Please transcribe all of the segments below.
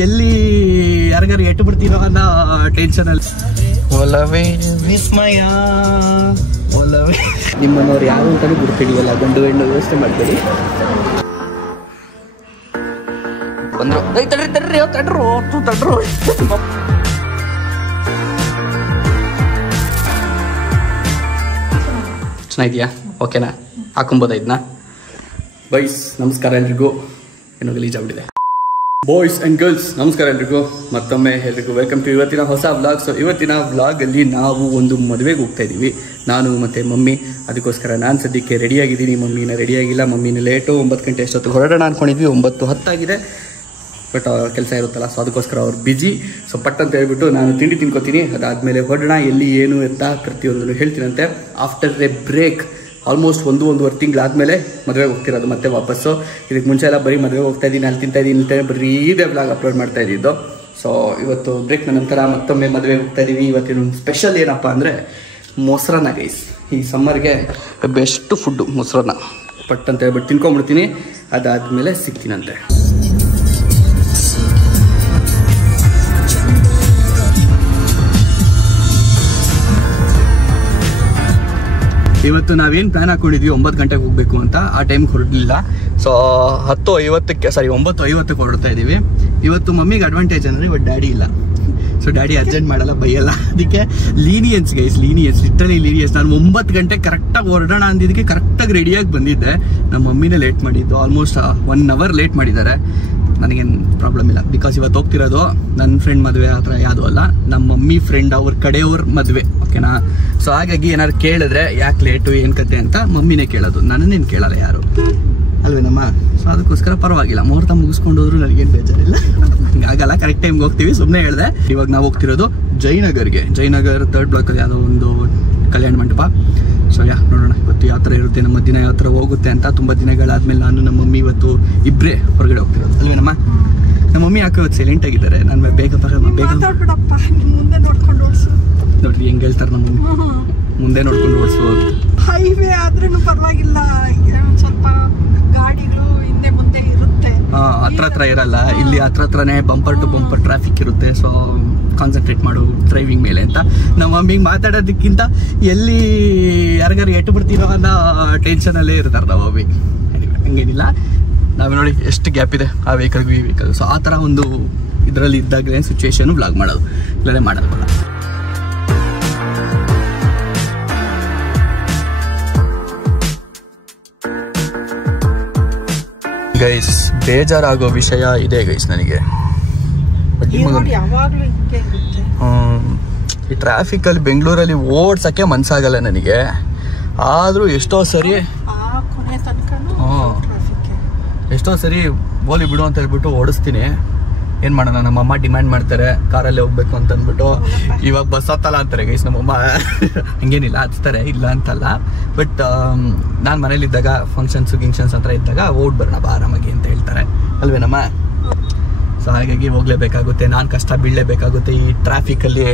ಎಲ್ಲಿ ಯಾರಿಗಾರು ಎಟ್ಟು ಬಿಡ್ತೀನೋ ಅನ್ನೋ ಟೆನ್ಷನ್ ಅಲ್ಲಿ. ಒಲವೇ ವಿಸ್ಮಯ ಒಲವೇ. ನಿಮ್ಮನ್ನವ್ರು ಯಾರು ಅಂತಾನು ಗುರ್ತಿಡಿಯಲ್ಲ, ಗಂಡು ಹೆಣ್ಣು ವ್ಯವಸ್ಥೆ ಮಾಡ್ಬೇಡಿ. ಬಂದ್ರು ತಡ್ರು. ಚೆನ್ನಾಗಿದೆಯಾ? ಓಕೆನಾ? ಹಾಕೊಂಬೋದ ಇದನ್ನ? ಬಾಯ್ಸ್ ನಮಸ್ಕಾರ ಎಲ್ರಿಗೂ. ಏನೋ ಗಲೀಜಾಗ್ಬಿಟ್ಟಿದೆ. ಬಾಯ್ಸ್ ಆ್ಯಂಡ್ ಗರ್ಲ್ಸ್ ನಮಸ್ಕಾರ ಎಲ್ರಿಗೂ, ಮತ್ತೊಮ್ಮೆ ಎಲ್ರಿಗೂ ವೆಲ್ಕಮ್ ಟು ಇವತ್ತಿನ ಹೊಸ ವ್ಲಾಗ್. ಸೊ ಇವತ್ತಿನ ವ್ಲಾಗಲ್ಲಿ ನಾವು ಒಂದು ಮದುವೆಗೆ ಹೋಗ್ತಾ ಇದ್ದೀವಿ, ನಾನು ಮತ್ತು ಮಮ್ಮಿ. ಅದಕ್ಕೋಸ್ಕರ ನಾನು ಸದ್ಯಕ್ಕೆ ರೆಡಿಯಾಗಿದ್ದೀನಿ, ಮಮ್ಮಿನ ರೆಡಿಯಾಗಿಲ್ಲ. ಮಮ್ಮಿನ ಲೇಟು 9 ಗಂಟೆ ಅಷ್ಟೊತ್ತು ಹೊರಡೋಣ ಅಂದ್ಕೊಂಡಿದ್ವಿ, 9:10 ಆಗಿದೆ. ಬಟ್ ಕೆಲಸ ಇರುತ್ತಲ್ಲ, ಸೊ ಅದಕ್ಕೋಸ್ಕರ ಅವ್ರು ಬಿಜಿ. ಸೊ ಪಟ್ ಅಂತ ಹೇಳ್ಬಿಟ್ಟು ನಾನು ತಿಂಡಿ ತಿನ್ಕೋತೀನಿ, ಅದಾದಮೇಲೆ ಹೊರಡೋಣ. ಎಲ್ಲಿ ಏನು ಎತ್ತ ಪ್ರತಿಯೊಂದನ್ನು ಹೇಳ್ತೀನಂತೆ. ಆಫ್ಟರ್ ಎ ಬ್ರೇಕ್ ಆಲ್ಮೋಸ್ಟ್ 1-1.5 ತಿಂಗಳಾದಮೇಲೆ ಮದುವೆಗೆ ಹೋಗ್ತಿರೋದು ಮತ್ತೆ ವಾಪಸ್ಸು. ಇದಕ್ಕೆ ಮುಂಚೆ ಎಲ್ಲ ಬರೀ ಮದುವೆಗೆ ಹೋಗ್ತಾ ಇದ್ದೀನಿ, ಅಲ್ಲಿ ತಿಂತಾ ಇದ್ದೀನಿ, ಬರೀ ಇದೇ ಬ್ಲಾಗ್ ಅಪ್ಲೋಡ್ ಮಾಡ್ತಾ ಇದ್ದಿದ್ದು. ಸೊ ಇವತ್ತು ಬ್ರೇಕ್ನ ನಂತರ ಮತ್ತೊಮ್ಮೆ ಮದುವೆಗೆ ಹೋಗ್ತಾ ಇದ್ದೀವಿ. ಇವತ್ತಿನ ಸ್ಪೆಷಲ್ ಏನಪ್ಪ ಅಂದರೆ ಮೊಸರನ್ನ ಗೈಸ್. ಈ ಸಮ್ಮರ್ಗೆ ಬೆಸ್ಟ್ ಫುಡ್ಡು ಮೊಸರನ್ನ. ಪಟ್ ಅಂತ ಹೇಳ್ಬಿಟ್ಟು ತಿನ್ಕೊಂಡ್ಬಿಡ್ತೀನಿ, ಅದಾದಮೇಲೆ ಸಿಗ್ತೀನಂತೆ. ಇವತ್ತು ನಾವೇನು ಪ್ಲಾನ್ ಹಾಕೊಂಡಿದ್ವಿ 9 ಗಂಟೆಗೆ ಹೋಗಬೇಕು ಅಂತ, ಆ ಟೈಮ್ಗೆ ಹೊರಡಲಿಲ್ಲ. ಸೊ 9:50 ಹೊರಡ್ತಾ ಇದ್ದೀವಿ. ಇವತ್ತು ಮಮ್ಮಿಗೆ ಅಡ್ವಾಂಟೇಜ್ ಅಂದರೆ ಇವತ್ತು ಡ್ಯಾಡಿ ಇಲ್ಲ. ಸೊ ಡ್ಯಾಡಿ ಅರ್ಜೆಂಟ್ ಮಾಡಲ್ಲ, ಬೈಯಲ್ಲ. ಅದಕ್ಕೆ ಲೀನಿಯನ್ಸ್ ಗೈಸ್, ಲಿಟರಲಿ ಲೀನಿಯನ್ಸ್. ನಾನು 9 ಗಂಟೆ ಕರೆಕ್ಟಾಗಿ ಹೊರಡೋಣ ಅಂದಿದ್ದಕ್ಕೆ ಕರೆಕ್ಟಾಗಿ ರೆಡಿಯಾಗಿ ಬಂದಿದ್ದೆ. ನಮ್ಮ ಮಮ್ಮಿನೇ ಲೇಟ್ ಮಾಡಿದ್ದು, ಆಲ್ಮೋಸ್ಟ್ 1 ಅವರ್ ಲೇಟ್ ಮಾಡಿದ್ದಾರೆ. ನನಗೇನು ಪ್ರಾಬ್ಲಮ್ ಇಲ್ಲ, ಬಿಕಾಸ್ ಇವತ್ತು ಹೋಗ್ತಿರೋದು ನನ್ನ ಫ್ರೆಂಡ್ ಮದುವೆ ಆ ಥರ ಯಾವುದೂ ಅಲ್ಲ, ನಮ್ಮ ಮಮ್ಮಿ ಫ್ರೆಂಡ್ ಅವ್ರ ಕಡೆಯವ್ರ ಮದುವೆ, ಓಕೆನಾ. ಸೊ ಹಾಗಾಗಿ ಏನಾದ್ರು ಕೇಳಿದ್ರೆ ಯಾಕೆ ಲೇಟು ಏನು ಕತೆ ಅಂತ ಮಮ್ಮಿನೇ ಕೇಳೋದು, ನನ್ನನ್ನೇನು ಕೇಳಲ್ಲ ಯಾರು, ಅಲ್ವೇನಮ್ಮ. ಸೊ ಅದಕ್ಕೋಸ್ಕರ ಪರವಾಗಿಲ್ಲ, ಮುಹೂರ್ತ ಮುಗಿಸ್ಕೊಂಡು ಹೋದ್ರು ನನಗೇನು ಬೇಜಾರಿಲ್ಲ. ಹಂಗಾಗಲ್ಲ, ಕರೆಕ್ಟ್ ಟೈಮ್ಗೆ ಹೋಗ್ತೀವಿ. ಸುಮ್ಮನೆ ಹೇಳಿದೆ. ಇವಾಗ ನಾವು ಹೋಗ್ತಿರೋದು ಜಯನಗರ್ಗೆ. ಜಯನಗರ್ 3rd ಬ್ಲಾಕಲ್ಲಿ ಯಾವುದೋ ಒಂದು ಕಲ್ಯಾಣ ಮಂಟಪ. ಸೊ ನೋಡೋಣ ಇವತ್ತು ಯಾವ ಥರ ಇರುತ್ತೆ, ನಮ್ಮ ದಿನ ಯಾವ ಥರ ಹೋಗುತ್ತೆ ಅಂತ. ತುಂಬ ದಿನಗಳಾದ್ಮೇಲೆ ನಾನು ನಮ್ಮ ಮಮ್ಮಿ ಇವತ್ತು ಇಬ್ಬರೇ ಹೊರಗಡೆ ಹೋಗ್ತಿರೋದು, ಅಲ್ವೇನಮ್ಮ. ನಮ್ಮ ಮಮ್ಮಿ ಯಾಕೆ ಇವತ್ತು ಸೈಲೆಂಟ್ ಆಗಿದ್ದಾರೆ. ನಾನು ಬೇಗ ನೋಡ್ರಿ ಹೆಂಗೆ ಹೇಳ್ತಾರೆ ನಮ್ಮ ಮಮ್ಮಿ, ಮುಂದೆ ನೋಡ್ಕೊಂಡು ಓಡಿಸ್ಬೋದು. ಹೈವೇ ಆದ್ರೂ ಪರವಾಗಿಲ್ಲ, ಸ್ವಲ್ಪ ಗಾಡಿಗಳು ಹಿಂದೆ ಮುಂದೆ ಇರುತ್ತೆ. ಹತ್ರ ಇರಲ್ಲ, ಇಲ್ಲಿ ಹತ್ರನೇ ಬಂಪರ್ ಟು ಬಂಪರ್ ಟ್ರಾಫಿಕ್ ಇರುತ್ತೆ. ಸೊ ಕಾನ್ಸಂಟ್ರೇಟ್ ಮಾಡು ಡ್ರೈವಿಂಗ್ ಮೇಲೆ ಅಂತ ನಮ್ಮ ಮಮ್ಮಿಗೆ ಮಾತಾಡೋದಕ್ಕಿಂತ ಎಲ್ಲಿ ಯಾರಿಗಾರು ಎಟ್ಟು ಬಿಡ್ತೀನೋ ಅನ್ನೋ ಟೆನ್ಷನಲ್ಲೇ ಇರ್ತಾರೆ ನಮ್ಮ ಮಮ್ಮಿ. ಹಂಗೇನಿಲ್ಲ, ನಾವು ನೋಡಿ ಎಷ್ಟು ಗ್ಯಾಪ್ ಇದೆ ಆ ವೆಹಿಕಲ್ಗೂ ಈ ವೆಹಿಕಲ್. ಸೊ ಆ ಥರ ಒಂದು ಇದರಲ್ಲಿ ಇದ್ದಾಗ ಸಿಚುವೇಶನ್ ವ್ಲಾಗ್ ಮಾಡೋದು, ಇಲ್ಲದೇ ಮಾಡೋದು. ಗೈಸ್ ಬೇಜಾರಾಗೋ ವಿಷಯ ಇದೆ ಗೈಸ್ ನನಗೆ. ಈ ಟ್ರಾಫಿಕಲ್ಲಿ ಬೆಂಗಳೂರಲ್ಲಿ ಓಡ್ಸೋಕ್ಕೆ ಮನಸ್ಸಾಗಲ್ಲ ನನಗೆ. ಆದರೂ ಎಷ್ಟೋ ಸರಿ ಬೋಲಿ ಬಿಡು ಅಂತ ಹೇಳ್ಬಿಟ್ಟು ಓಡಿಸ್ತೀನಿ. ಏನು ಮಾಡೋಣ, ನಮ್ಮಮ್ಮ ಡಿಮ್ಯಾಂಡ್ ಮಾಡ್ತಾರೆ ಕಾರಲ್ಲೇ ಹೋಗ್ಬೇಕು ಅಂತ ಅಂದ್ಬಿಟ್ಟು. ಇವಾಗ ಬಸ್ ಹತ್ತಲ್ಲ ಅಂತಾರೆ ಗೈಸ್ ನಮ್ಮಮ್ಮ. ಹಂಗೇನಿಲ್ಲ, ಹಚ್ತಾರೆ, ಇಲ್ಲ ಅಂತಲ್ಲ. ಬಟ್ ನಾನು ಮನೇಲಿದ್ದಾಗ ಫಂಕ್ಷನ್ಸ್ ಅಂತ ಇದ್ದಾಗ ಓಡ್ ಬರೋಣ ಬಾ ಆರಾಮಾಗಿ ಅಂತ ಹೇಳ್ತಾರೆ, ಅಲ್ವೇನಮ್ಮ. ಸೊ ಹಾಗಾಗಿ ಹೋಗ್ಲೇಬೇಕಾಗುತ್ತೆ, ನಾನು ಕಷ್ಟ ಬೀಳಲೇಬೇಕಾಗುತ್ತೆ ಈ ಟ್ರಾಫಿಕಲ್ಲಿ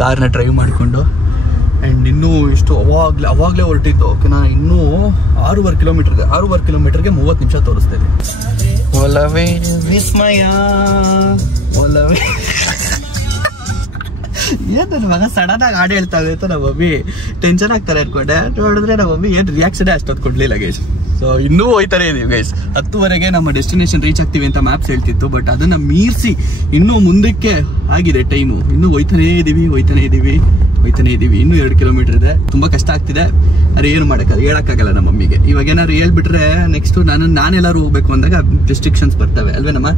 ಕಾರ್ನ ಡ್ರೈವ್ ಮಾಡಿಕೊಂಡು. ಆ್ಯಂಡ್ ಇನ್ನೂ ಇಷ್ಟು ಅವಾಗಲೇ ಹೊರಟಿದ್ದು, ಓಕೆನಾ. ಇನ್ನೂ 6.5 ಕಿಲೋಮೀಟರ್ಗೆ 30 ನಿಮಿಷ ತೋರಿಸ್ತಿದೆ. ಒಲವೇ ವಿಸ್ಮಯ ಒಲವೇ. ಏನು ನನ್ನ ಮಗ ಸಡನ್ ಆಗಿ ಹಾಡು ಹೇಳ್ತಾ ಇತ್ತು ನಮ್ಮ ಮಮ್ಮಿ, ಟೆನ್ಷನ್ ಆಗ್ತಾರೆ ಅನ್ಕೊಂಡೆ. ನೋಡಿದ್ರೆ ನಮ್ಮ ಮಮ್ಮಿ ಏನು ರಿಯಾಕ್ಷನ್ ಅಷ್ಟೊತ್ತು ಕೊಡ್ಲಿಲ್ಲ ಗೈಸ್. ಸೊ ಇನ್ನೂ ಹೋಯ್ತಾನೆ ಇದೀವಿ ಗೈಸ್. 10ವರೆಗೆ ನಮ್ಮ ಡೆಸ್ಟಿನೇಷನ್ ರೀಚ್ ಆಗ್ತೀವಿ ಅಂತ ಮ್ಯಾಪ್ಸ್ ಹೇಳ್ತಿತ್ತು. ಬಟ್ ಅದನ್ನ ಮೀರಿಸಿ ಇನ್ನೂ ಮುಂದಕ್ಕೆ ಆಗಿದೆ ಟೈಮು. ಇನ್ನೂ ಹೋಯ್ತಾನೇ ಇದೀವಿ. ಇನ್ನೂ 2 ಕಿಲೋಮೀಟರ್ ಇದೆ. ತುಂಬಾ ಕಷ್ಟ ಆಗ್ತಿದೆ. ಅರೆ ಏನು ಹೇಳಕ್ಕಾಗಲ್ಲ ನಮ್ಮ ಮಮ್ಮಿಗೆ. ಇವಾಗ ಏನಾದ್ರು ಹೇಳ್ಬಿಟ್ರೆ ನೆಕ್ಸ್ಟ್ ನಾನೆಲ್ಲಾರು ಹೋಗ್ಬೇಕು ಅಂದಾಗ ರೆಸ್ಟ್ರಿಕ್ಷನ್ಸ್ ಬರ್ತವೆ, ಅಲ್ವೇನಮ್ಮ.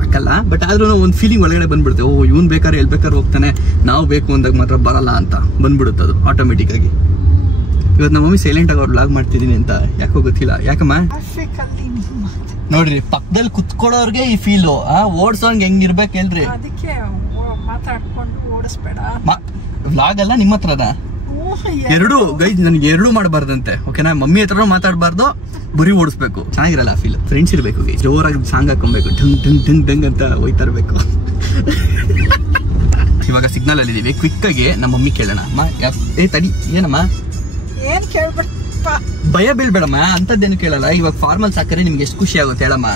ಹಾಕಲ್ಲ, ಬಟ್ ಆದ್ರೂ ಒಂದು ಫೀಲಿಂಗ್ ಒಳಗಡೆ ಬಂದ್ಬಿಡುತ್ತೆ. ಓ ಇವ್ನು ಬೇಕಾದ್ರೆ ಹೋಗ್ತಾನೆ, ನಾವು ಬೇಕು ಅಂದಾಗ ಮಾತ್ರ ಬರಲ್ಲ ಅಂತ ಬಂದ್ಬಿಡುತ್ತೆ ಅದು ಆಟೋಮೆಟಿಕ್ ಆಗಿ. ಇವತ್ತು ನಮ್ಮ ಮಮ್ಮಿ ಸೈಲೆಂಟ್ ಆಗಿ ಅವ್ರು ವ್ಲಾಗ್ ಮಾಡ್ತಿದ್ದೀನಿ ಅಂತ ಯಾಕೋ ಗೊತ್ತಿಲ್ಲ. ಯಾಕಮ್ಮ ನೋಡ್ರಿ, ಪಕ್ಕದಲ್ಲಿ ಕುತ್ಕೊಳ್ಳೋರ್ಗೆ ಈ ಫೀಲು. ಓಡ್ಸೋಂಗ್ ಹೆಂಗಿರ್ಬೇಕು ಹೇಳ್ರಿ. ವ್ಲಾಗ್ ಅಲ್ಲ ನಿಮ್ಮ ಹತ್ರದ ಎರಡು ಗೈಸ್, ನನಗೆ ಎರಡೂ ಮಾಡಬಾರ್ದಂತೆ, ಓಕೆನಾ. ಮಮ್ಮಿ ಹತ್ರನೂ ಮಾತಾಡಬಾರ್ದು, ಬರೀ ಓಡಿಸ್ಬೇಕು. ಚೆನ್ನಾಗಿರಲ್ಲ ಫೀಲ್. ಫ್ರೆಂಡ್ಸ್ ಇರಬೇಕು ಗೈಸ್, ಜೋರಾಗಿ ಸಾಂಗ್ ಹಾಕೊಬೇಕು, ಢಂಗ್ ಅಂತ ಹೋಯ್ತಾ ಇರ್ಬೇಕು. ಇವಾಗ ಸಿಗ್ನಲ್ ಅಲ್ಲಿ ಇದೀವಿ. ಕ್ವಿಕ್ ಆಗಿ ನಮ್ಮ ಮಮ್ಮಿ ಕೇಳೋಣ. ತಡಿ, ಏನಮ್ಮ ಏನ್ ಕೇಳ್ಬಿಟ್ಟ, ಭಯ ಬೀಳ್ಬೇಡಮ್ಮ, ಅಂತದ್ದೇನು ಕೇಳಲ್ಲ. ಇವಾಗ ಫಾರ್ಮಲ್ಸ್ ಹಾಕರೆ ನಿಮ್ಗೆ ಎಷ್ಟು ಖುಷಿ ಆಗುತ್ತೆ ಹೇಳಮ್ಮ.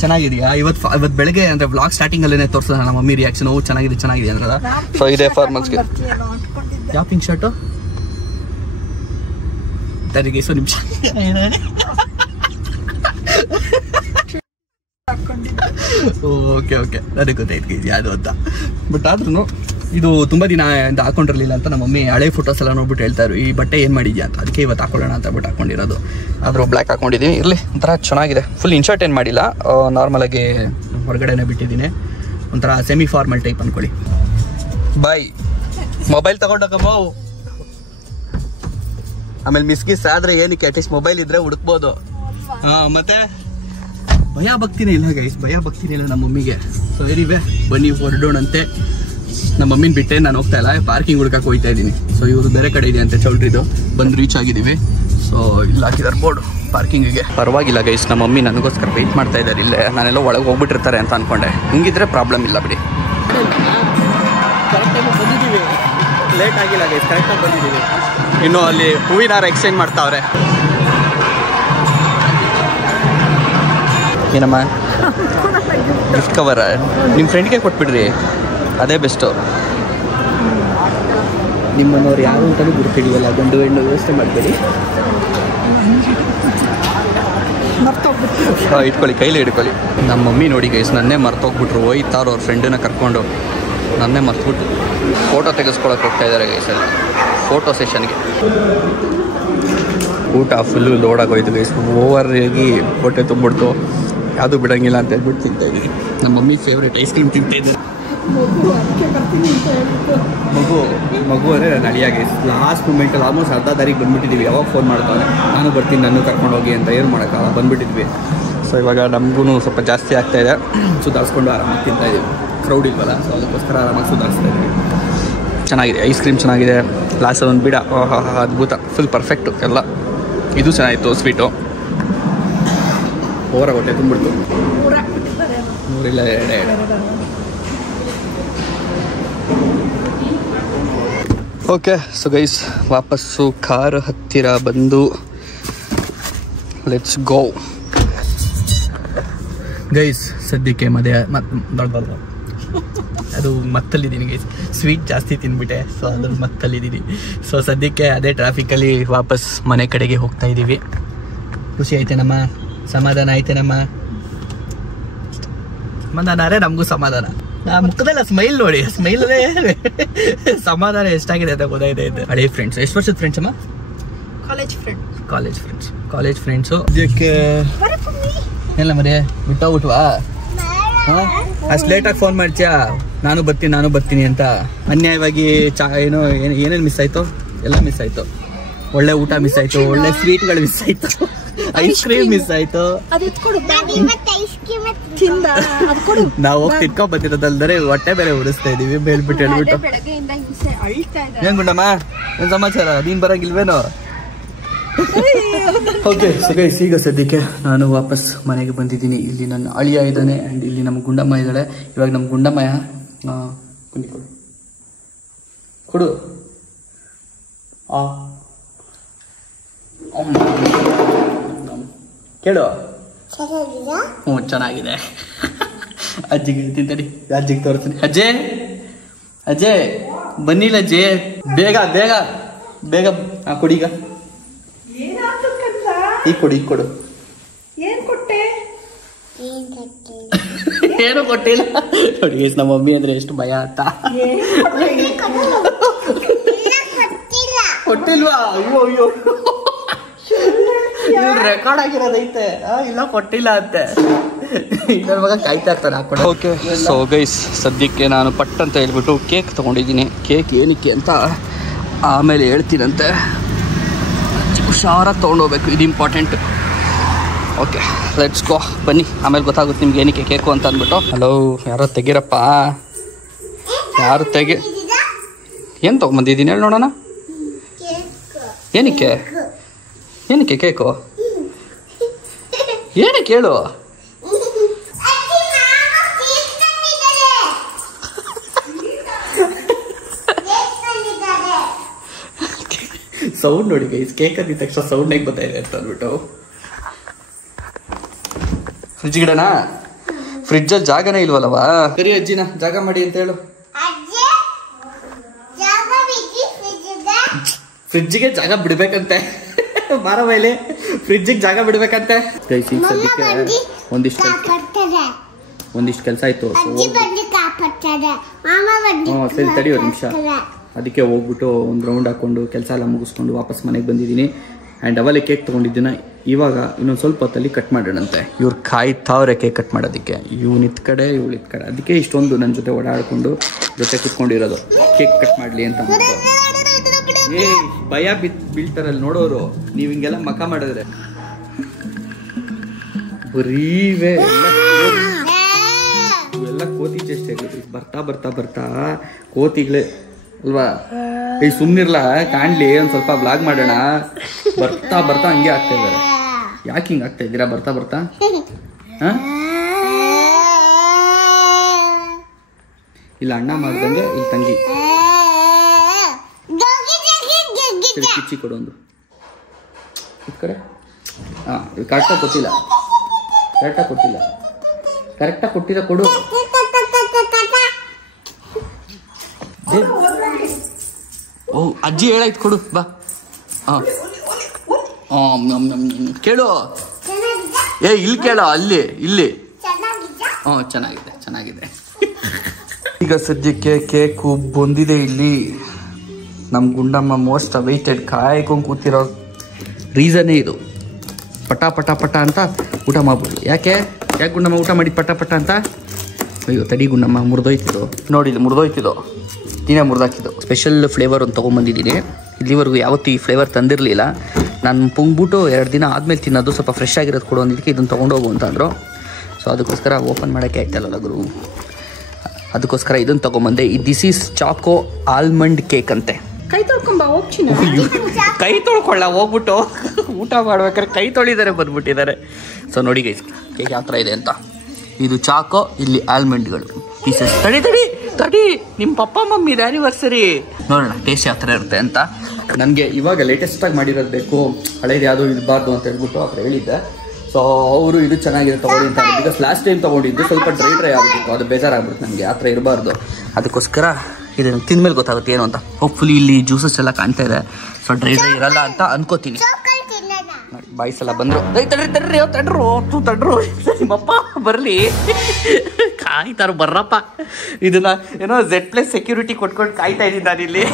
ಚೆನ್ನಾಗಿದೆಯಾ? ಇವತ್ತು ಬೆಳಗ್ಗೆ ಅಂದ್ರೆ ವ್ಲಾಗ್ ಸ್ಟಾರ್ಟಿಂಗ್ ಅಲ್ಲೇ ತೋರಿಸೋಣ ನಮ್ಮ ಮಮ್ಮಿ ರಿಯಾಕ್ಷನ್. ಚೆನ್ನಾಗಿದೆ ಅಂದ್ರಲ್ಲ. ಸೊ ಇದೆ ಫಾರ್ಮಲ್ಸ್ಗೆ ಯಾವ ಪಿಂಕ್ ಶರ್ಟು ತರಿಗೆ ಸೊ ನಿಮಿಷ ಓಕೆ ನನಗೆ ಗೊತ್ತಾಯ್ತು ಯಾವುದು ಅಂತ. ಬಟ್ ಆದ್ರೂ ಇದು ತುಂಬಾ ದಿನ ಅಂತ ಹಾಕೊಂಡಿರ್ಲಿಲ್ಲ ಅಂತ ನಮ್ಮ ಮಮ್ಮಿ ಹಳೆ ಫೋಟೋಸ್ ಎಲ್ಲ ನೋಡ್ಬಿಟ್ಟು ಹೇಳ್ತಾರೆ ಈ ಬಟ್ಟೆ ಏನು ಮಾಡಿದ್ಯಾ ಅಂತ. ಅದಕ್ಕೆ ಇವತ್ತು ಹಾಕೊಳ್ಳೋಣ ಅಂತ ಬಿಟ್ಟು ಹಾಕೊಂಡಿರೋದು. ಆದರೂ ಬ್ಲ್ಯಾಕ್ ಹಾಕೊಂಡಿದ್ದೀನಿ. ಇರಲಿ, ಒಂಥರ ಚೆನ್ನಾಗಿದೆ. ಫುಲ್ ಇನ್ಶರ್ಟ್ ಏನು ಮಾಡಿಲ್ಲ, ನಾರ್ಮಲಾಗಿ ಹೊರಗಡೆನೇ ಬಿಟ್ಟಿದ್ದೀನಿ. ಒಂಥರ ಸೆಮಿ ಫಾರ್ಮಲ್ ಟೈಪ್ ಅಂದ್ಕೊಳ್ಳಿ. ಬಾಯ್ ಮೊಬೈಲ್ ತಗೊಂಡೋಗಮ್ಮ. ಆಮೇಲೆ ಮಿಸ್ಗಿಸ್ ಆದರೆ ಏನಕ್ಕೆ ಅಟ್ಲೀಸ್ಟ್ ಮೊಬೈಲ್ ಇದ್ರೆ ಹುಡುಕ್ಬೋದು. ಮತ್ತೆ ಭಯ ಭಕ್ತಿನೇ ಇಲ್ಲ ಗೈಸ್, ಭಯ ಭಕ್ತಿನೇ ಇಲ್ಲ ನಮ್ಮ ಮಮ್ಮಿಗೆ. ಸೊ ಏನಿವೆ ಬನ್ನಿ ಹೊರಡೋಣಂತೆ. ನಮ್ಮ ಮಮ್ಮಿನ ಬಿಟ್ಟೆ ನಾನು ಹೋಗ್ತಾ ಇಲ್ಲ, ಪಾರ್ಕಿಂಗ್ ಹುಡ್ಕಕ್ಕೆ ಹೋಗ್ತಾ ಇದ್ದೀನಿ. ಸೊ ಇವರು ಬೇರೆ ಕಡೆ ಇದೆ ಅಂತೆ ಚೌಲ್ಟ್ರಿದು. ಬಂದು ರೀಚ್ ಆಗಿದ್ದೀವಿ. ಸೊ ಇಲ್ಲಿ ಹಾಕಿದ್ದಾರೆ ಬೋರ್ಡ್ ಪಾರ್ಕಿಂಗಿಗೆ. ಪರವಾಗಿಲ್ಲ ಗೈಸ್, ನಮ್ಮ ಮಮ್ಮಿ ನನಗೋಸ್ಕರ ವೆಯ್ಟ್ ಮಾಡ್ತಾ ಇದ್ದಾರೆ ಇಲ್ಲೇ. ನಾನೆಲ್ಲ ಒಳಗೆ ಹೋಗ್ಬಿಟ್ಟಿರ್ತಾರೆ ಅಂತ ಅನ್ಕೊಂಡೆ. ಹಿಂಗಿದ್ರೆ ಪ್ರಾಬ್ಲಮ್ ಇಲ್ಲ ಬಿಡಿ. ಕರೆಕ್ಟಾಗಿ ಬಂದಿದ್ದೀವಿ, ಲೇಟ್ ಆಗಿಲ್ಲ ಗೈಸ್, ಕರೆಕ್ಟಾಗಿ ಬಂದಿದ್ದೀವಿ. ಇನ್ನು ಅಲ್ಲಿ ಹೂವಿನಾರ ಎಕ್ಸ್ಚೇಂಜ್ ಮಾಡ್ತಾವ್ರೆ. ಏನಮ್ಮ ಗಿಫ್ಟ್ ಕವರ ನಿಮ್ಮ ಫ್ರೆಂಡ್ಗೆ ಕೊಟ್ಬಿಡ್ರಿ, ಅದೇ ಬೆಸ್ಟು. ನಿಮ್ಮನ್ನವ್ರು ಯಾರು ಅಂತಲೂ ಗುರುತಿಡಿಯಲ್ಲ, ಗಂಡು ಹೆಣ್ಣು ವ್ಯವಸ್ಥೆ ಮಾಡಬೇಡಿ. ಇಟ್ಕೊಳ್ಳಿ, ಕೈಲಿ ಹಿಡ್ಕೊಳ್ಳಿ. ನಮ್ಮ ಮಮ್ಮಿ ನೋಡಿ ಗೈಸ್, ನನ್ನೇ ಮರ್ತೋಗ್ಬಿಟ್ರು. ಹೋಯ್ತಾರು ಅವ್ರ ಫ್ರೆಂಡನ್ನ ಕರ್ಕೊಂಡು ನನ್ನೇ ಮರ್ತುಬಿಟ್ಟು ಫೋಟೋ ತೆಗೆಸ್ಕೊಳಕ್ಕೆ ಹೋಗ್ತಾ ಇದ್ದಾರೆ ಗೈಸ್. ಅಲ್ಲಿ ಫೋಟೋ ಸೆಷನ್ಗೆ. ಊಟ ಫುಲ್ಲು ಲೋಡಾಗೋಯ್ತು ಗೈಸ್. ಓವರಾಗಿ ಹೊಟ್ಟೆ ತುಂಬಿಡ್ತು, ಯಾವುದು ಬಿಡೋಂಗಿಲ್ಲ ಅಂತ ಹೇಳ್ಬಿಟ್ಟು ತಿಂತಾಯಿದ್ದೀನಿ. ನಮ್ಮ ಮಮ್ಮಿ ಫೇವ್ರೇಟ್ ಐಸ್ ಕ್ರೀಮ್ ತಿಂತಾಯಿದ್ದೆ. ಮಗು ಅಂದರೆ ನಾನು ಅಳಿಯಾಗಿ ಲಾಸ್ಟ್ ಮೂಮೆಂಟಲ್ಲಿ ಆಲ್ಮೋಸ್ಟ್ ಅರ್ಧ ದಾರಿಗೆ ಬಂದುಬಿಟ್ಟಿದ್ದೀವಿ. ಯಾವಾಗ ಫೋನ್ ಮಾಡ್ತಾವೆ ನಾನು ಬರ್ತೀನಿ, ನನ್ನ ಕರ್ಕೊಂಡು ಹೋಗಿ ಅಂತ ಏನು ಮಾಡೋಕ್ಕಲ್ಲ, ಬಂದುಬಿಟ್ಟಿದ್ವಿ. ಸೊ ಇವಾಗ ನಮಗೂ ಸ್ವಲ್ಪ ಜಾಸ್ತಿ ಆಗ್ತಾಯಿದೆ. ಸುಧಾರಿಸ್ಕೊಂಡು ಆರಾಮಾಗಿ ತಿಂತಾಯಿದ್ದೀವಿ. ಕ್ರೌಡ್ ಇಲ್ವಲ್ಲ, ಸೊ ಅದಕ್ಕೋಸ್ಕರ ಆರಾಮಾಗಿ ಸುಧಾರಿಸ್ತಾ ಇದ್ದೀವಿ. ಚೆನ್ನಾಗಿದೆ, ಐಸ್ ಕ್ರೀಮ್ ಚೆನ್ನಾಗಿದೆ. ಲಾಸ್ಟ್ ಒಂದು ಬಿಡ ಅದ್ಭುತ, ಫುಲ್ ಪರ್ಫೆಕ್ಟು ಎಲ್ಲ. ಇದು ಚೆನ್ನಾಗಿತ್ತು ಸ್ವೀಟು. ಓವರಾಗಿ ಹೊಟ್ಟೆ ತುಂಬಿಡ್ತು. ಮೂರಿಲ್ಲ ಎರಡೇ. ಓಕೆ, ಸೊ ಗೈಸ್ ವಾಪಸ್ಸು ಕಾರ್ ಹತ್ತಿರ ಬಂದು ಲೆಟ್ಸ್ ಗೋ ಗೈಸ್. ಸದ್ಯಕ್ಕೆ ಅದು ಮತ್ತಲ್ಲಿದ್ದೀನಿ ಗೈಸ್, ಸ್ವೀಟ್ ಜಾಸ್ತಿ ತಿಂದ್ಬಿಟ್ಟೆ. ಸೊ ಅದ್ರ ಮತ್ತಲ್ಲಿದ್ದೀನಿ. ಸೊ ಸದ್ಯಕ್ಕೆ ಅದೇ ಟ್ರಾಫಿಕಲ್ಲಿ ವಾಪಸ್ ಮನೆ ಕಡೆಗೆ ಹೋಗ್ತಾ ಇದ್ದೀವಿ. ಖುಷಿ ಆಯ್ತೇನಮ್ಮ? ಸಮಾಧಾನ ಆಯ್ತೇನಮ್ಮ? ಸಮಾಧಾನ ಅರೆ ನಮಗೂ ಸಮಾಧಾನ. ಮುಖದಲ್ಲ ಸ್ಮೈಲ್ ನೋಡಿ, ಸ್ಮೈಲೇ ಸಮಾಧಾನ ಎಷ್ಟಾಗಿದೆ ಅಂತ ಗೊತ್ತಾಯ್ತು. ಹಳೆ ಫ್ರೆಂಡ್ಸ್. ಎಷ್ಟು ವರ್ಷದ ಫ್ರೆಂಡ್ಸ್ ಅಮ್ಮ? College friends. ಇದಕ್ಕೆ ಎಲ್ಲ ಮರೇ ಬಿಟ್ಟೋಗ್ಬಿಟ್ವಾ? ಅಷ್ಟು ಲೇಟಾಗಿ ಫೋನ್ ಮಾಡ್ತೀಯಾ ನಾನು ಬರ್ತೀನಿ ಅಂತ. ಅನ್ಯಾಯವಾಗಿ ಏನೇನು ಮಿಸ್ ಆಯ್ತು? ಎಲ್ಲ ಮಿಸ್ ಆಯ್ತು. ಒಳ್ಳೆ ಊಟ ಮಿಸ್ ಆಯ್ತು, ಒಳ್ಳೆ ಸ್ವೀಟ್ಗಳು ಮಿಸ್ ಆಯ್ತು, ಐಸ್ ಕ್ರೀಮ್ ಮಿಸ್ ಆಯ್ತು. ನಾವು ಹೋಗಿ ತಿನ್ಕೊಂಡ್ ಬಂದಿರೋದಲ್ದರೆ ಹೊಟ್ಟೆ ಬೇರೆ ಉಡಿಸ್ತಾ ಇದೀವಿ. ಹೇಳ್ಬಿಟ್ಟು ಏನ್ ಗುಂಡಮ್ಮ, ಏನ್ ಸಮಾಚಾರ? ನೀನ್ ಬರಂಗಿಲ್ವೇನೋ? ಓಕೆ, ಈಗ ಸದ್ಯಕ್ಕೆ ನಾನು ವಾಪಸ್ ಮನೆಗೆ ಬಂದಿದ್ದೀನಿ. ಇಲ್ಲಿ ನನ್ನ ಅಳಿಯ ಇದ್ದಾನೆ ಆ್ಯಂಡ್ ಇಲ್ಲಿ ನಮ್ಮ ಗುಂಡಮ್ಮ ಇದ್ದಾಳೆ. ಇವಾಗ ನಮ್ಮ ಗುಂಡಮ್ಮಯ್ಯ ಕೊಡು ಕೇಳು. ಹ್ಞೂ ಚೆನ್ನಾಗಿದೆ. ಅಜ್ಜಿಗೆ ಹೇಳ್ತೀನಿ ತಡಿ, ಅಜ್ಜಿಗೆ ತೋರಿಸ್ತೀನಿ. ಅಜ್ಜೆ ಬನ್ನಿಲ್ಲ ಅಜ್ಜಿ, ಬೇಗ ಕೊಡೀಗ. ಈಗ ಕೊಡು. ಏನು ಕೊಟ್ಟಿಲ್ಲ ನೋಡಿ. ನಮ್ಮ ಮಮ್ಮಿ ಅಂದ್ರೆ ಎಷ್ಟು ಭಯ ಅಂತ. ಕೊಟ್ಟಿಲ್ವಾ? ಅಯ್ಯೋ ರೆಕಾರ್ಡ್ ಆಗಿರೋದೈತೆ. ಇಲ್ಲ ಕೊಟ್ಟಿಲ್ಲ ಅಂತೆ. ನನ್ನ ಮಗ ಕಾಯ್ತಾ ಇರ್ತಾನೆ ಹಾಕೊಂಡು. ಓಕೆ, ಸೊ ಗೈಸ್ ಸದ್ಯಕ್ಕೆ ನಾನು ಪಟ್ ಅಂತ ಹೇಳ್ಬಿಟ್ಟು ಕೇಕ್ ತೊಗೊಂಡಿದ್ದೀನಿ. ಕೇಕ್ ಏನಕ್ಕೆ ಅಂತ ಆಮೇಲೆ ಹೇಳ್ತೀನಂತೆ. ಹುಷಾರಾಗಿ ತೊಗೊಂಡೋಗ್ಬೇಕು, ಇದು ಇಂಪಾರ್ಟೆಂಟ್. ಓಕೆ ಲೆಟ್ಸ್ ಗೋ, ಬನ್ನಿ ಆಮೇಲೆ ಗೊತ್ತಾಗುತ್ತೆ ನಿಮ್ಗೆ ಏನಕ್ಕೆ ಕೇಕು ಅಂತ ಅಂದ್ಬಿಟ್ಟು. ಹಲೋ, ಯಾರೋ ತೆಗೀರಪ್ಪ, ಯಾರು ಏನು ತೊಗೊಂಬಂದಿದ್ದೀನಿ ಹೇಳಿ ನೋಡೋಣ. ಏನಕ್ಕೆ ಕೇಕು? ಏನಕ್ಕೆ ಹೇಳು? ಸೌಂಡ್ ನೋಡಿ ಗೈಸ್, ಕೇಕ್ ಅಂದಿದ ತಕ್ಷಣ ಸೌಂಡ್ ಹೇಗೆ ಬರ್ತಾ ಇದೆ ಅಂತ ಅಂದ್ಬಿಟ್ಟು. ಫ್ರಿಜ್ ಗಿಡನಾ? ಫ್ರಿಜ್ಜಲ್ಲಿ ಜಾಗನೇ ಇಲ್ವಲ್ಲವಾ? ಕರಿ ಅಜ್ಜಿನ ಜಾಗ ಮಾಡಿ ಅಂತ ಹೇಳು. ಫ್ರಿಜ್ಜಿಗೆ ಜಾಗ ಬಿಡ್ಬೇಕಂತೆ. ಮಾರ ಮೇಲೆ ಫ್ರಿಜ್ಜಿಗೆ ಜಾಗ ಬಿಡ್ಬೇಕಂತೆ. ಒಂದಿಷ್ಟು ಕೆಲಸ ಆಯ್ತು. ಸರಿ ತಡಿ ಒಂದು ನಿಮಿಷ. ಅದಕ್ಕೆ ಹೋಗ್ಬಿಟ್ಟು ಒಂದು ರೌಂಡ್ ಹಾಕೊಂಡು ಕೆಲಸ ಎಲ್ಲ ಮುಗಿಸ್ಕೊಂಡು ವಾಪಸ್ ಮನೆಗೆ ಬಂದಿದ್ದೀನಿ. ಆ್ಯಂಡ್ ಅವಲೇ ಕೇಕ್ ತೊಗೊಂಡಿದ್ದೀನ. ಇವಾಗ ಇನ್ನೊಂದು ಸ್ವಲ್ಪ ಹೊತ್ತಲ್ಲಿ ಕಟ್ ಮಾಡೋಣಂತೆ. ಇವ್ರು ಕಾಯ್ತಾವ್ರೆ ಕೇಕ್ ಕಟ್ ಮಾಡೋದಕ್ಕೆ. ಇವಳು ಇತ್ ಕಡೆ. ಅದಕ್ಕೆ ಇಷ್ಟೊಂದು ನನ್ನ ಜೊತೆ ಓಡಾಡಿಕೊಂಡು ಜೊತೆ ಕುತ್ಕೊಂಡಿರೋದು ಕೇಕ್ ಕಟ್ ಮಾಡಲಿ ಅಂತ ಅಂದ್ಬಿಟ್ಟು. ಭಯ ಬೀಳ್ತಾರಲ್ಲ ನೋಡೋರು, ನೀವು ಹಿಂಗೆಲ್ಲ ಮಕ ಮಾಡಿದ್ರೆ. ಬರೀವೇ ಇವೆಲ್ಲ ಕೋತಿ ಚೇಷ್ಟೆ ಆಗಿದ್ರಿ. ಬರ್ತಾ ಕೋತಿಗಳೇ ಅಲ್ವಾ? ಸುಮ್ನಿರ್ಲ ಕಾಣ್ಲಿ, ಒಂದ್ ಸ್ವಲ್ಪ ಬ್ಲಾಗ್ ಮಾಡೋಣ. ಬರ್ತಾ ಹಂಗೆ ಆಗ್ತಾ ಇದಾರೆ. ಯಾಕೆ ಹಿಂಗೆ ಆಗ್ತಾ ಇದ್ದೀರಾ ಬರ್ತಾ? ಇಲ್ಲ ಅಣ್ಣ ಮಾಡ್ದಂಗೆ ಇಲ್ಲಿ ತಂಗಿ ಕಿಚ್ಚಿ ಕೊಡೊಂದು ಈ ಕಡೆ. ಕರೆಕ್ಟಾಗಿ ಕೊಟ್ಟಿಲ್ಲ ಕೊಡು. ಓ ಅಜ್ಜಿ ಹೇಳಾಯ್ತು ಕೊಡು ಬಾ. ಕೇಳು. ಇಲ್ಲಿ ಕೇಳೋ. ಇಲ್ಲಿ ಚೆನ್ನಾಗಿದೆ. ಈಗ ಸದ್ಯಕ್ಕೆ ಕೇಕು ಬಂದಿದೆ. ಇಲ್ಲಿ ನಮ್ಮ ಗುಂಡಮ್ಮ ಮೋಸ್ಟ್ ಅವೈಟೆಡ್ ಕಾಯ್ಕೊಂಡು ಕೂತಿರೋ ರೀಸನ್ನೇ ಇದು. ಪಟ ಅಂತ ಊಟ ಮಾಡ್ಬಿಡ್ಲಿ. ಯಾಕೆ ಗುಂಡಮ್ಮ ಊಟ ಮಾಡಿ ಪಟ ಅಂತ? ಅಯ್ಯೋ ತಡಿ ಗುಂಡಮ್ಮ, ಮುರಿದೋಯ್ತಿದ್ದು ನೋಡಿ. ಇದು ಮುರಿದೋಯ್ತಿದ್ದು, ನೀನೇ ಮುರಿದಾಕಿದ್ದು. ಸ್ಪೆಷಲ್ ಫ್ಲೇವರ್ ಒಂದು ತೊಗೊಂಬಂದಿದ್ದೀನಿ. ಇಲ್ಲಿವರೆಗೂ ಯಾವತ್ತೂ ಈ ಫ್ಲೇವರ್ ತಂದಿರಲಿಲ್ಲ. ನಾನು ಪುಂಗ್ಬಿಟ್ಟು 2 ದಿನ ಆದಮೇಲೆ ತಿನ್ನೋದು, ಸ್ವಲ್ಪ ಫ್ರೆಶ್ ಆಗಿರೋದು ಕೊಡು ಅಂದಿದ್ದಕ್ಕೆ ಇದನ್ನು ತೊಗೊಂಡೋಗು ಅಂತ ಅಂದರು. ಸೊ ಅದಕ್ಕೋಸ್ಕರ ಓಪನ್ ಮಾಡೋಕ್ಕೆ ಆಯ್ತಲ್ಲ ಗುರು. ಅದಕ್ಕೋಸ್ಕರ ಇದನ್ನು ತೊಗೊಂಬಂದೆ. This is choco almond cake ಅಂತೆ. ಕೈ ತೊಳ್ಕೊಂಬ ಹೋಗ್ತೀನಿ. ಕೈ ತೊಳ್ಕೊಳ್ಳ ಹೋಗ್ಬಿಟ್ಟು ಊಟ ಮಾಡ್ಬೇಕಾದ್ರೆ ಕೈ ತೊಳಿದಾರೆ ಬಂದ್ಬಿಟ್ಟಿದ್ದಾರೆ. ಸೊ ನೋಡಿ ಗೈಸ್ ಕೇಕ್ ಯಾವ ಥರ ಇದೆ ಅಂತ. ಇದು ಚಾಕೋ, ಇಲ್ಲಿ ಆಲ್ಮಂಡ್ಗಳು ಪೀಸಸ್. ತಡಿ ನಿಮ್ಮ ಪಪ್ಪ ಮಮ್ಮಿ ಆ್ಯನಿವರ್ಸರಿ ನೋಡೋಣ ಟೇಸ್ಟ್ ಯಾವ ಥರ ಇರುತ್ತೆ ಅಂತ. ನನಗೆ ಇವಾಗ ಲೇಟೆಸ್ಟಾಗಿ ಮಾಡಿರೋದು ಬೇಕು, ಹಳೇದು ಯಾವುದೂ ಇರಬಾರ್ದು ಅಂತ ಹೇಳ್ಬಿಟ್ಟು ಆ ಥರ ಹೇಳಿದ್ದೆ. ಸೊ ಅವರು ಇದು ಚೆನ್ನಾಗಿದೆ ತೊಗೊಳ್ಳಿ ಅಂತ. ಬಿಕಾಸ್ ಲಾಸ್ಟ್ ಟೈಮ್ ತೊಗೊಂಡಿದ್ದು ಸ್ವಲ್ಪ ಡ್ರೈ ಆಗ್ಬಿಟ್ಟು ಅದು ಬೇಜಾರಾಗ್ಬಿಡುತ್ತೆ ನನಗೆ. ಆ ಥರ ಇರಬಾರ್ದು. ಅದಕ್ಕೋಸ್ಕರ ಇದನ್ನು ತಿಂದ್ಮೇಲೆ ಗೊತ್ತಾಗುತ್ತೆ ಏನು ಅಂತ. ಹೋಪ್ಫುಲಿ ಇಲ್ಲಿ ಜ್ಯೂಸಸ್ ಎಲ್ಲ ಕಾಣ್ತಾ ಇದೆ. ಸೊ ಡ್ರೈ ಇರಲ್ಲ ಅಂತ ಅನ್ಕೋತೀನಿ. ಬಾಯ್ಸ್ ಎಲ್ಲ ಬಂದರು. ತಡ್ರು ನಿಮ್ಮಪ್ಪ ಬರಲಿ, ಕಾಯ್ತಾರು ಬರ್ರಪ್ಪ. ಇದನ್ನ ಏನೋ Z+ ಸೆಕ್ಯೂರಿಟಿ ಕೊಟ್ಕೊಂಡು ಕಾಯ್ತಾ ಇದ್ದೀನಿ ನಾನಿಲ್ಲಿ.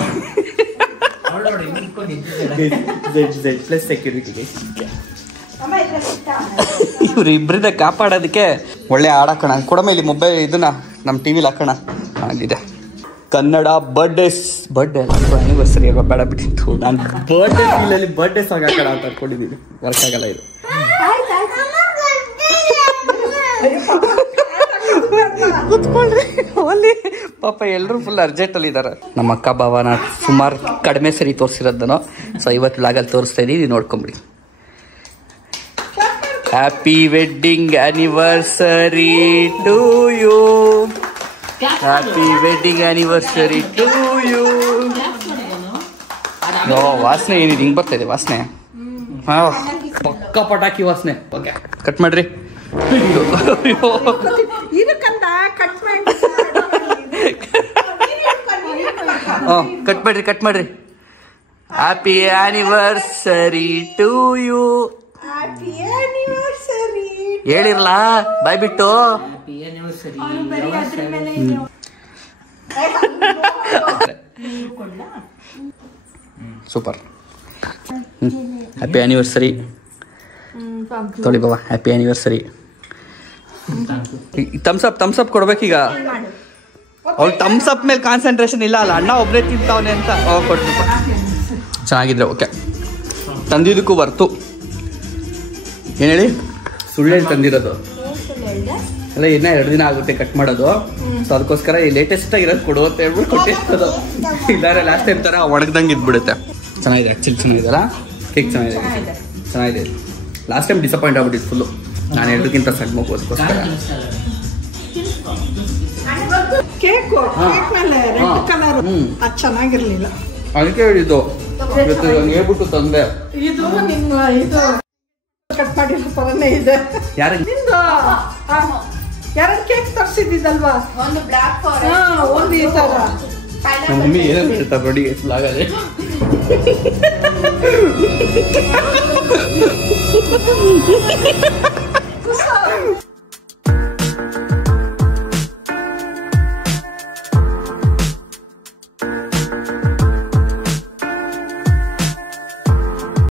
Z+ ಸೆಕ್ಯೂರಿಟಿಗೆ ಇವ್ರು ಇಬ್ಬರಿಂದ ಕಾಪಾಡೋದಕ್ಕೆ ಒಳ್ಳೆ ಹಾಡಾಕೋಣ. ಕೊಡಮ ಇಲ್ಲಿ ಮೊಬೈಲ್ ಇದನ್ನ ನಮ್ಮ ಟಿವಿಲಿ ಹಾಕೋಣ. ಆಗಿದೆ ಕನ್ನಡ ಬರ್ಡೇ ಅಲ್ಲ ಆ್ಯನಿವರ್ಸರಿ ಅಲ್ವಾ, ಬೇಡ ಬಿಟ್ಟಿತ್ತು. ನಾನು ಬರ್ಡೇ ಫೀಲಲ್ಲಿ ಬರ್ಡೇ ಸಾಂಗ್ ಹಾಕೋಣ ಅಂತ ಅನ್ಕೊಂಡಿದ್ದೀನಿ. ವರ್ಕ್ ಆಗಲ್ಲ ಇದು. ಕೂತ್ಕೊಳ್ರಿ ಅಲ್ಲಿ. ಪಾಪ ಎಲ್ಲರೂ ಫುಲ್ ಅರ್ಜೆಂಟಲ್ಲಿ ಇದ್ದಾರೆ. ನಮ್ಮ ಅಕ್ಕ ಭಾವನ ಸುಮಾರು ಕಡಿಮೆ ಸರಿ ತೋರಿಸಿರೋದನ್ನು. ಸೊ ಇವತ್ತು ಲಾಗಲ್ಲಿ ತೋರಿಸ್ತಾ ಇದ್ದೀವಿ, ನೋಡ್ಕೊಂಬಿಡಿ. Happy wedding anniversary to you. Happy wedding anniversary to you. ವಾಸನೆ ಏನಿದೆ ಹಿಂಗೆ ಬರ್ತಾ ಇದೆ ವಾಸನೆ. ಪಕ್ಕ ಪಟಾಕಿ ವಾಸನೆ. ಓಕೆ ಕಟ್ ಮಾಡ್ರಿ. ಕಟ್ ಮಾಡ್ರಿ. Happy anniversary to you. ಹೇಳಿರ್ಲಾ ಬಾಯ್ ಬಿಟ್ಟು. ಸೂಪರ್. Happy anniversary. ತೊಳಿ ಬಾಬಾ, ಹ್ಯಾಪಿ ಆ್ಯನಿವರ್ಸರಿ. ಥಮ್ಸ್ ಅಪ್ ಕೊಡ್ಬೇಕೀಗ. ಅವ್ಳು ಥಮ್ಸ್ ಅಪ್ ಮೇಲೆ ಕಾನ್ಸಂಟ್ರೇಷನ್ ಇಲ್ಲ ಅಲ್ಲ, ಅಣ್ಣ ಒಬ್ಬರೇ ತಿಂತಾವನೆ ಅಂತ ಕೊಡ್ಬೇಕು. ಚೆನ್ನಾಗಿದ್ರೆ ಓಕೆ. ತಂದಿದ್ದಕ್ಕೂ ಬರ್ತು. ಏನು ಹೇಳಿ, ಸುಳ್ಳೇನು ತಂದಿರೋದು ಅಲ್ಲ. ಇನ್ನೂ 2 ದಿನ ಆಗುತ್ತೆ ಕಟ್ ಮಾಡೋದು. ಸೊ ಅದಕ್ಕೋಸ್ಕರ ಈ ಲೇಟೆಸ್ಟ್ ಆಗಿರೋದು ಕೊಡು ಅಂತ ಹೇಳ್ಬಿಟ್ಟು ಕೊಟ್ಟಿರ್ತದು. ಇಲ್ಲಾರೆ ಲಾಸ್ಟ್ ಟೈಮ್ ಥರ ಒಣಗ್ದಂಗೆ ಇದ್ಬಿಡುತ್ತೆ. ಚೆನ್ನಾಗಿದೆ, ಆ್ಯಕ್ಚುಲಿ ಚೆನ್ನಾಗಿದೆಲ್ಲ ಕೇಕ್. ಚೆನ್ನಾಗಿದೆ. ಲಾಸ್ಟ್ ಟೈಮ್ ಡಿಸಪಾಯಿಂಟ್ ಆಗ್ಬಿಟ್ಟಿತ್ತು ಫುಲ್ಲು. ನಾನು 2ಕ್ಕಿಂತ ಸಣ್ಣ ಮಗುಗೋಸ್ಕರ. ಚೆನ್ನಾಗಿರ್ಲಿಲ್ಲ, ಅದಕ್ಕೆ ಹೇಳಿದ್ದು. ಹೇಳ್ಬಿಟ್ಟು ತಂದೆ. ಕಟ್ ಮಾಡಿರೋ ಥರನೇ ಇದೆ. ಯಾರು ನಿಂದು ಯಾರು ಕೇಕ್ ತರಿಸಿದ್ದಲ್ವಾ? ಒಂದು ಬ್ಲಾಕ್ ಒಂದು ಈ ಥರ. ನಮ್ಮ ಮಮ್ಮಿ ಏನೇನು ಹೇಳ್ತಾರೆ ನೋಡಿ ಆಗದೆ.